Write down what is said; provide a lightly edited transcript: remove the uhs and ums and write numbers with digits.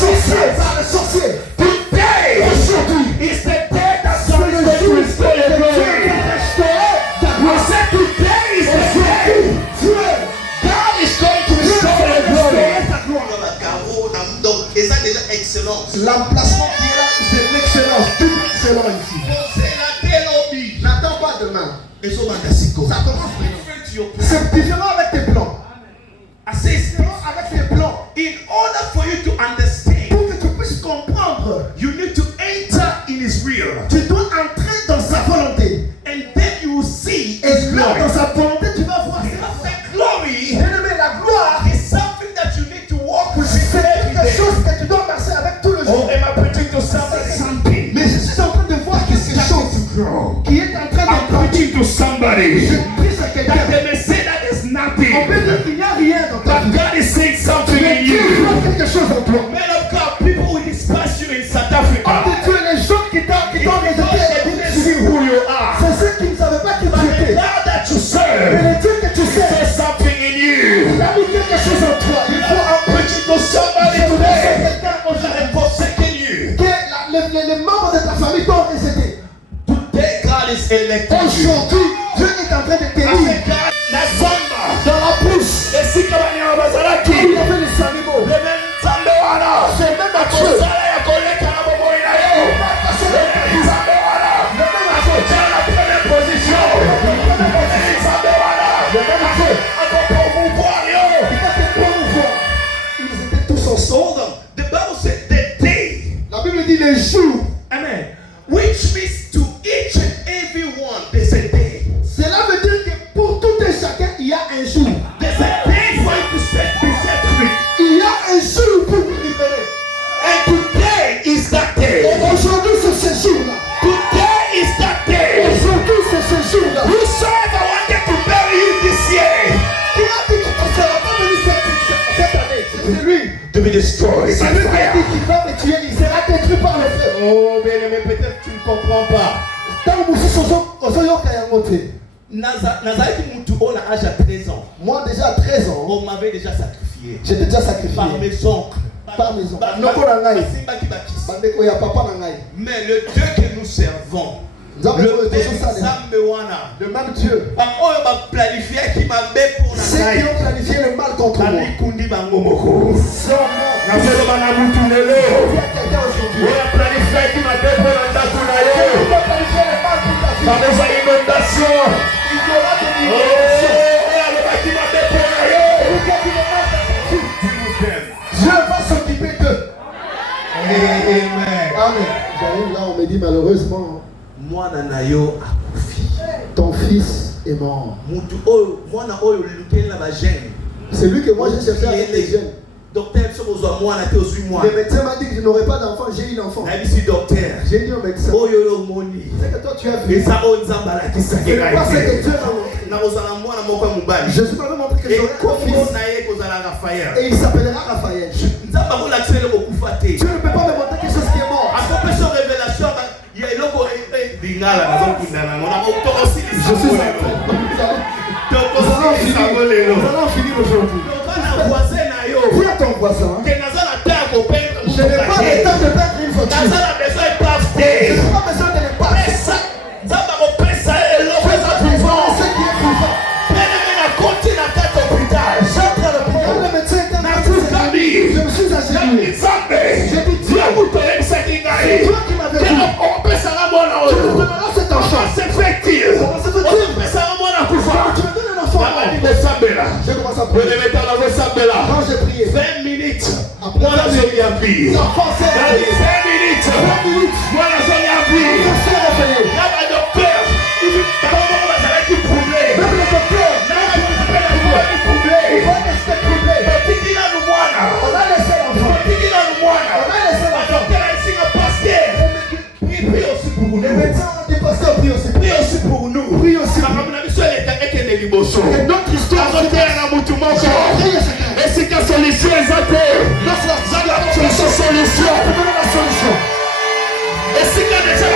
sorciers, par les sorciers. Today is the day that God is going to restore your glory. We said today is the day God is going to restore your glory. Donc, et ça déjà excellence. L'emplacement qui est là, c'est l'excellence. Tout est excellent ici. N'attends pas demain. Ça commence maintenant. C'est différent avec tes plans. C'est différent avec tes plans. In order for you to understand, Pour que tu puisses comprendre, you need to enter in His will. tu dois entrer dans sa volonté. And then you will see Et His là, glory. dans sa volonté, tu vas voir The glory Bien-aimé, la gloire, is something that you need to walk with c'est every quelque day. chose que tu dois marcher avec tout le jour. Oh, am I preaching to somebody? Mais je suis en train de voir quelque chose qui est en train I'm de preaching to somebody Je prie à that quelqu'un. they may say that there's On nothing, peut dire qu'il n'y a rien dans ta but vie. God is saying something in Mais Dieu you. voit quelque chose en toi. Men of God, people with this passion in South Oh, Africa. Dieu, les gens qui t'ont It's not rejeté, that they didn't see who you are, c'est ceux qui ne savaient pas qui but tu the étais. God that you Mais serve le Dieu que tu sais, There's something in you. il a mis quelque chose en toi. Il faut I'm preaching to somebody Je prie à today quelqu'un that have forsaken you. que les membres de ta famille t'ont rejeté. Today God is electing you. Aujourd'hui, Dieu est en train de I t'élire said, God, na samba. dans la bouche. Esika banyama bazalaki. Il a fait les animaux. Le même Nzambe wana. C'est même à Dieu. Akosala ya koleka na bomoi na yo. Le même Nzambe wana. Akotala na première position. Le même Nzambe wana. Akopomouvoir yo. Il va te promouvoir. Ils étaient tous ensemble. Hold on. The Bible said the day. La Bible dit les jours. Amen. Which means to each and every one, there's a day. Cela veut dire que pour tout et chacun, il y a un jour. There's a day for you to be set free. Il y a un jour pour vous libérer. And today is that Et day. aujourd'hui, c'est ce jour-là. Today is that day. Aujourd'hui, c'est ce jour-là. Whosoever wanted to bury you this year Qui a dit qu'il ne sera pas venu cette année? C'est lui. to be destroyed C'est by lui qui a dit fire. qu'il va me tuer. Il sera détruit par le feu. Oh, bien aimé, peut-être tu ne comprends pas. Tant que vous ozoyoka yango te. Nazareth Moutou, on a âge à 13 ans. Moi, déjà à 13 ans, On m'avait déjà sacrifié. j'étais déjà sacrifié. Par mes oncles. Par mes oncles. Noko na ngai. Simba qui bâtisse. Bandeko ya papa na ngai. Mais le Dieu que nous servons, Nzambe le oyo même tozosalela. Nzambe wana, Le même Dieu. oyo baplanifié qui m'a fait pour la Ceux qui ngai. ont planifié le mal contre moi. Balikundi bango moko. Sont morts. Nazoba na mutu Il y lelo. a quelqu'un aujourd'hui. Oya planifie ki mapepo na ndako na Qui yo. va planifier le mal pour ta vie. Babeza inondation. Il y aura des Oh, libérations. oya lobaki mapepo na yo. Et vous qui le mal dans ta vie, Dieu va s'occuper d'eux. Amen. Amen. J'arrive là, on me dit malheureusement, Mwana na yo akufi. ton fils est mort. Mutu oyo, mwana oyo lukeli na ba jeune. C'est lui que moi j'ai cherché avec les jeunes. Docteur so kozwa mwana te ozwi Le mwana. médecin m'a dit que je n'aurais pas d'enfant, j'ai eu l'enfant. Na bisi docteur. J'ai dit au médecin, Oyo yo moni. c'est que toi tu as vu. Eza oyo Nzambe alakisaki C'est pas ce que ngai. Dieu m'a montré. Na kozala mwana moko ya mobali. Je suis pas montré que j'aurais un Ekombo fils. na ye kozala Raphaël. Et il s'appellera Raphaël. Nzambe akolakisa eloko okufa te. Dieu ne peut pas me montrer quelque chose qui est mort. akopesa révélation ya eloko lingala nazokunda nango tokosilisa Je suis en train. tokosilisa ngo lelo Nous allons finir aujourd'hui. tokana voisin na yo Dis à ton voisin, ke naza na ta ya kopendre je n'ai pas le temps de perdre une voiture. naza na besoin epaf Je te n'ai pas besoin de l'espace. pesa nzambe akopesa eloko eza C'est vivant ce qui est vivant. peleme na koti na kati hôpital J'entre à l'hôpital. Le médecin est en train de se dire, je me suis agenouillé. Nzambe. J'ai dit, Dieu, Ya mutu oyebisaki c'est ngai. toi qui m'avais Ke dit. okopesanga mwana Tu me oyo. donneras cet enfant. Comment se fait-il? Comment se fait-il? Okopesanga mwana kufa. Tu me donnes un enfant. Nabandi kosambela. Je commence à prier. Olemeta nazosambela. Quand j'ai prié, 20 minutes. Mwana azonyabi. l'enfant s'est Nani réveillé. 20 minutes. 20 minutes. Mwana azonyabi. Il s'est réveillé. Na badocteur. Bango moko bazalaki troublé. Même le docteur, Na bazalaki troublé. il va rester troublé. Totiki nanu mwana. On a laissé l'enfant. Totiki nanu mwana. On a laissé l'enfant. Badocteur alisinga pasteur. Prie aussi pour nous. Les médecins ont dit, pasteur, prie aussi. Prie aussi pour nous. Prie aussi. Makambo na biso ekende liboso. Et notre histoire, Azoteya na mutu moko. priez chacun. Esika solution eza te. Notre Zanga solution. la solution. Esika deja